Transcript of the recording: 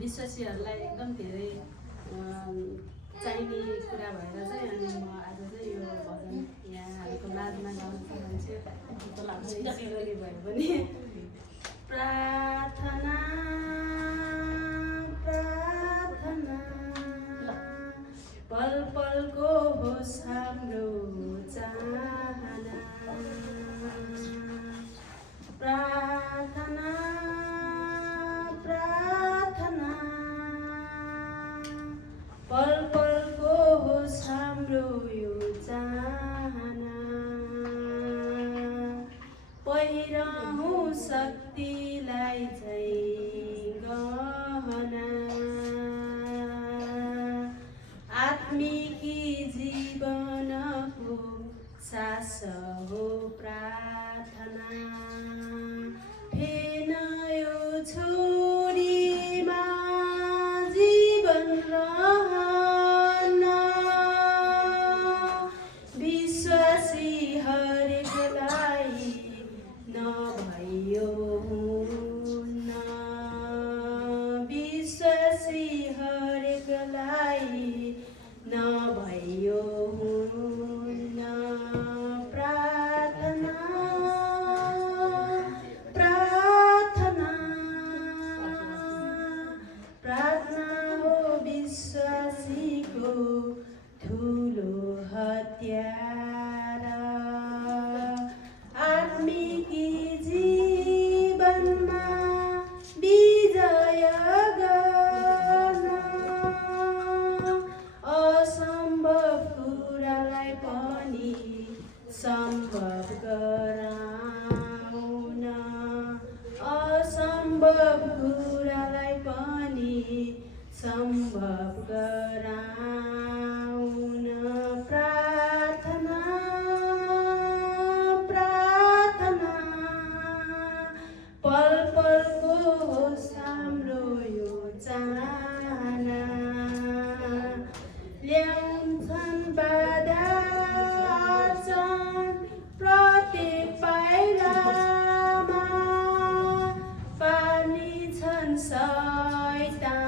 विश्वासीहरूलाई एकदम धेरै चाहिने कुरा भएर चाहिँ अनि म आज चाहिँ यो भजन यहाँहरूको माझमा गाउन चाहन्छु। भए पनि प्रार्थना प्रार्थना पल पलको होस् हाम्रो चाहना प्रार्थना प्रार्थना पल पलको होस् हाम्रो यो चाहना पहिरौँ शक्तिलाई चाहिँ गहना आत्मिकी जीवनको सास हो प्रार्थना फेन यो छोरीमा जीवन रहन विश्वासी हरेकलाई नभयो हुन्न विश्वासी हरेकलाई नभयो हुन्न प्रार्थना प्रार्थना प्रार्थना हो विश्वासीको ठुलो हतियार आत्मिकी जीवनमा विजय गर्न असम्भव कुरालाई पनि सम्भव गराउन असम्भव कुरालाई पनि सम्भव गराउन प्रार्थना प्रार्थना पल पलको होस् हाम्रो यो चाहना ल्याउँछन् बाधा प्रत्येक पाइलामा पानी छन् शैतान